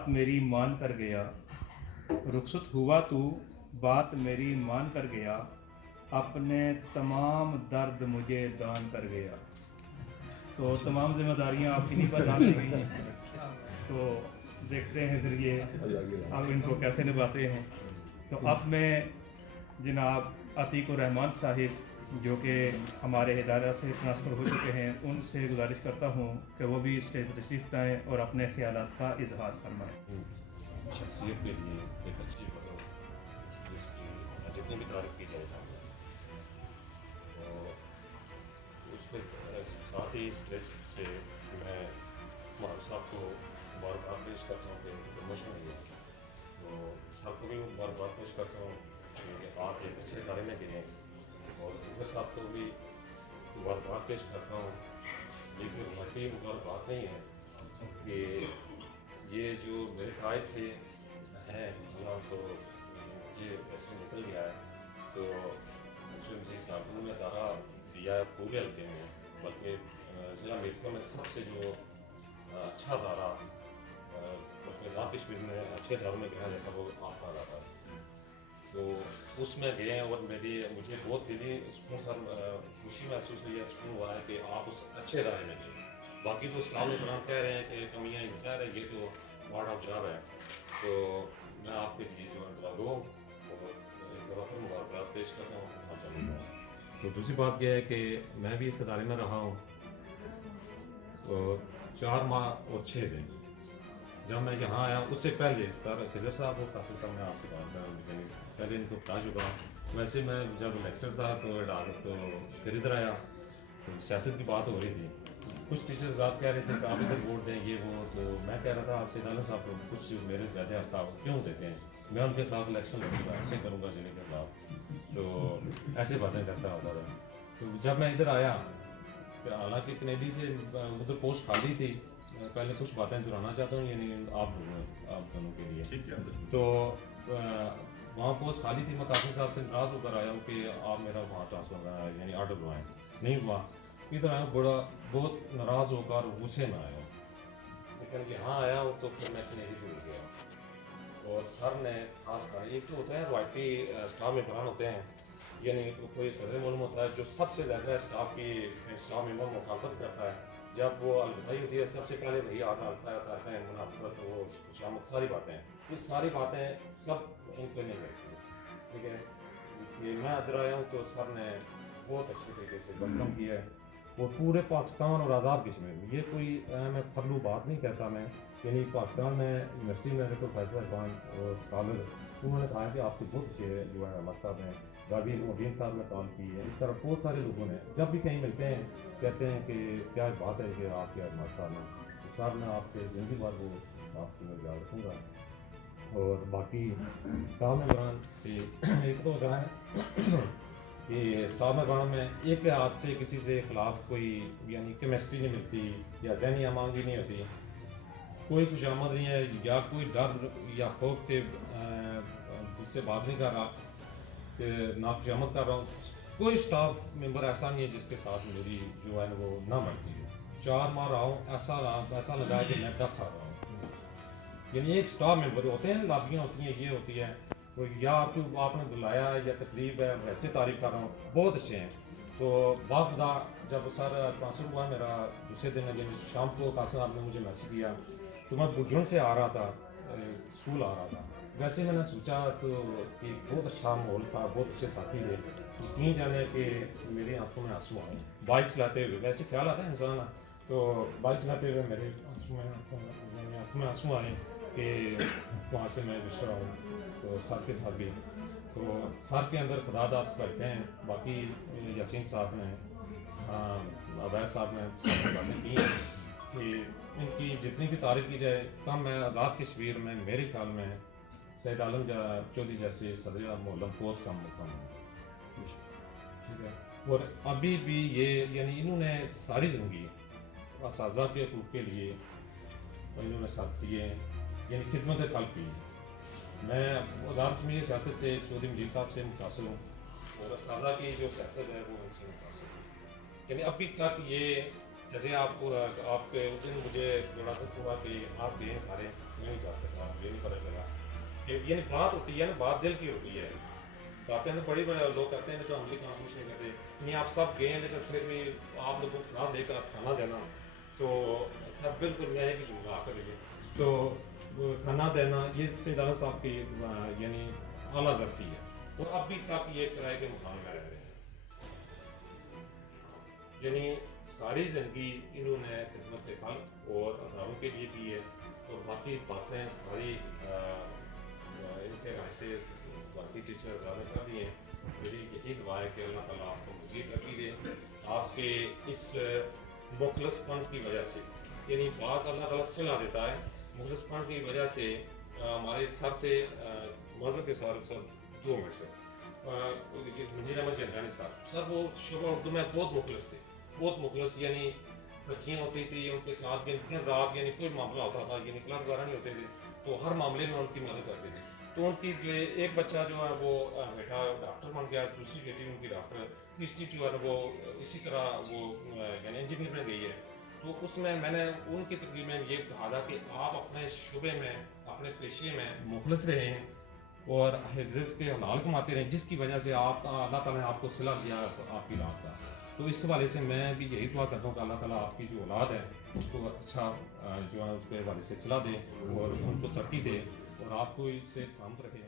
बात मेरी मान कर गया, रुखसत हुआ तू बात मेरी मान कर गया, अपने तमाम दर्द मुझे दान कर गया। तो तमाम जिम्मेदारियां आपकी नहीं पर दान दी गई हैं। तो देखते हैं फिर ये अब इनको कैसे निभाते हैं। तो अब मैं जनाब अतीक रहमान साहिब जो कि हमारे इदारा से ट्रांसफ़र हो चुके हैं, उनसे गुजारिश करता हूँ कि वो भी स्टेज पर तशरीफ़ लाएँ और अपने ख़यालात का इजहार फरमाएँ। शख्सियत के लिए एक अच्छी फसल जिसकी जितनी भी तारीफ की जाए तो उसके साथ ही स्ट्रेस से मैं मारू साहब को मुबारकबाद पेश करता हूँ कि प्रमोशन हुई है। तो साहब को भी मुबारकबाद पेश करता हूँ कि आप एक अच्छे इदारे में गए हैं, और इज़र साहब को भी मुबारकबाद पेश करता हूँ। लेकिन भर्ती मुबारकबाद नहीं है कि ये जो मेरे कायद थे हैं तो ये ऐसे निकल गया है। तो जो जिस नागपुर में दारा दिया है पूरे हल्के में, बल्कि ज़िला मीरपुर में सबसे जो अच्छा दारा बल्कि आज़ाद कश्मीर में अच्छे दारों में गया जाता वो आपका दारा है। तो उसमें गए हैं और मुझे बहुत दिली सुकून सर खुशी महसूस हुई है, सुकून हुआ है कि आप उस अच्छे दायरे में गए। बाकी तो स्टाफ इमरान कह रहे हैं कि कमियाँ इंसान है, ये तो पार्ट ऑफ जॉब है। तो मैं आपके लिए जो है दो और एक दफ़ा फिर मुबारकबाद पेश करता हूँ। तो दूसरी बात यह है कि मैं भी इस इदारे में रहा हूँ और 4 माह और 6 दिन। जब मैं यहाँ आया उससे पहले सर खिजर साहब और कासिम साहब ने आपसे बात कर पहले इनको बता चुका। वैसे मैं जब लेक्चर था तो फिर इधर आया तो सियासत की बात हो रही थी। कुछ टीचर्स आप कह रहे थे कि आप इधर वोट दें ये वो, तो मैं कह रहा था आपसे दाना साहब को कुछ मेरे ज़्यादा हफ्ताब क्यों देते हैं, मैं उनके खिलाफ इलेक्शन लड़ूंगा, ऐसे करूँगा जिले के खिलाफ। तो ऐसे बातें करता होता था। तो जब मैं इधर आया हालांकि कनेडी से उधर पोस्ट खाली थी, पहले कुछ बातें दोहराना चाहता हूँ यानी आप दोनों के लिए। ठीक है। तो वहाँ पोस्ट खाली थी, मैं कासिम साहब से नाराज़ होकर आया हूँ कि आप मेरा वहाँ ट्रांसफ़र यानी ऑर्डर बनवाएँ, नहीं हुआ। इधर आया बहुत नाराज़ होकर गुस्से में आया हूँ, लेकिन यहाँ आया हूँ तो फिर मैं कनेडी भूल गया। और सर ने खास कर एक तो होता है रवायती स्टाफ में बयान होते हैं, यानी कोई सदर मालूम होता है जो सबसे ज़्यादा स्टाफ की स्टाफ मेंबर मुखालफत करता है। जब वो अलगई होती है सबसे पहले वही आना आता है मुनाफत, वो शामिल सारी बातें, ये सारी बातें सब इनको नहीं रहती। ठीक है, ये मैं इधर आया हूँ तो सर ने बहुत अच्छे तरीके से वेलकम किया है। और पूरे पाकिस्तान और आज़ाद कश्मीर में ये कोई मैं फर्लू बात नहीं कहता मैं, यानी पाकिस्तान में यूनिवर्सिटी में प्रोफेसर खान और स्कॉलर उन्होंने कहा कि आपके बहुत अच्छे जो है अहमद साहब हैं, राबी मुबीन साहब ने कॉल की है, इस तरह बहुत सारे लोगों ने जब भी कहीं मिलते हैं कहते हैं कि क्या बात है कि आपके अहमद साहब ने तो साहब मैं आपके ज़िंदगी भर वो आपकी मैं याद रखूँगा। और बाकी स्टाफ मेंबरान से एक तो होता है कि स्टाफ मेंबरान में एक हाथ से किसी से खिलाफ कोई यानी केमिस्ट्री नहीं मिलती या ज़हनी आमांगी नहीं होती, कोई कुछ आमद नहीं है या कोई डर या खौफ के जिससे बात नहीं कर रहा कि ना कुछ आमद कर रहा हूँ। कोई स्टाफ मेंबर ऐसा नहीं है जिसके साथ मेरी जो है वो ना बनती है। 4 माह रहा हूँ, ऐसा लगा है कि मैं 10 साल रहा हूँ। यानी एक स्टाफ मेंबर होते हैं, लाबियाँ होती हैं, ये होती है तो या आपने बुलाया या तकरीब है वैसे तारीफ कर रहा हूँ, बहुत अच्छे हैं। तो बाखुदा जब सर ट्रांसफ़र हुआ मेरा दूसरे दिन यानी शाम को कासिम आपने मुझे मैसेज किया तो मैं बुजुर्ग से आ रहा था, स्कूल आ रहा था, वैसे मैंने सोचा तो कि बहुत अच्छा माहौल था, बहुत अच्छे साथी थे, यकीन जाने कि मेरी आंखों में आंसू आए बाइक चलाते हुए। वैसे ख्याल आता है इंसान, तो बाइक चलाते हुए मेरे आंखों में आंसू आए कि वहाँ से मैं गुजरा हूँ तो सर के साथ भी। तो सर के अंदर खुदादाद रखते हैं, बाकी यासीन साहब ने अवैध साहब ने सब बातें की हैं कि इनकी जितनी भी तारीफ की जाए कम है। आज़ाद कश्मीर में मेरे ख्याल में सैयद आलम चौधरी जैसे सदर मोहल्लम बहुत कम मुकाम है। ठीक है, और अभी भी ये यानी इन्होंने सारी ज़िंदगी असाज़ा के हकूक़ के लिए इन्होंने सर्व किए हैं, यानी खिदमत खल्क़ की। मैं आज़ाद कश्मीरी सियासत से चौधरी मजीद साहब से मुतासिर हूँ और असाज़ा की जो सियासत है वो इनसे मुतासिर है। यानी अभी तक ये جیسے آپ کے اس دن مجھے بڑا دکھ ہوا کہ آپ دیں سارے نہیں جا سکتا، مجھے نہیں پتہ چلا کہ یعنی بات ہوتی ہے نا، بات دل کی ہوتی ہے. باتیں تو بڑی بڑے لوگ کہتے ہیں کہ عملی کام کچھ نہیں کرتے، نہیں آپ سب گئے ہیں لیکن پھر بھی آپ لوگوں کو سلام دے کر آپ کھانا دینا، تو سب بالکل میں ایک جملہ آ کر یہ تو کھانا دینا یہ سید اعلیٰ صاحب کی یعنی اعلیٰ ظرفی ہے، اور ابھی تک یہ کرائے کے مکان میں رہ رہے ہیں. یعنی ساری زندگی انہوں نے خدمت خلق اور اداروں کے لیے کی ہے، اور باقی باتیں ساری ان کے رائے سے باقی ٹیچر حضرات نے کر دی ہیں. میری یہی دعا ہے کہ اللہ تعالیٰ آپ کو مزید ترقی دے. آپ کے اس مخلص پن کی وجہ سے، یعنی بعض اللہ تعالیٰ سے چلا دیتا ہے، مخلص پن کی وجہ سے ہمارے سر تھے مذہب کے سر 2 منٹ سے منیر احمد جنگانی صاحب، وہ شعبہ اردو میں بہت مخلص تھے، بہت مخلص. یعنی بچیاں ہوتی تھی ان کے ساتھ دن رات، یعنی کوئی معاملہ ہوتا تھا، یعنی کلب وغیرہ نہیں ہوتے تھے تو ہر معاملے میں ان کی مدد کرتے تھے. تو ان کی جو ایک بچہ جو ہے وہ بیٹا ڈاکٹر بن گیا، دوسری بیٹی ان کی ڈاکٹر، تیسری جو ہے وہ اسی طرح وہ یعنی انجینئر میں گئی ہے. تو اس میں نے ان کی تقریر میں یہ کہا تھا کہ آپ اپنے شعبے میں، اپنے پیشے میں مخلص رہیں اور رزق کے حلال کماتے رہیں، جس کی وجہ سے آپ اللہ تعالیٰ نے آپ کو صلہ دیا آپ کی اولاد کا. تو اس حوالے سے میں بھی یہی دعا کرتا ہوں کہ اللہ تعالیٰ آپ کی جو اولاد ہے اس کو اچھا جو ہے اس کے حوالے سے صلہ دے اور ان کو ترقی دے اور آپ کو اس سے سلامت رکھے.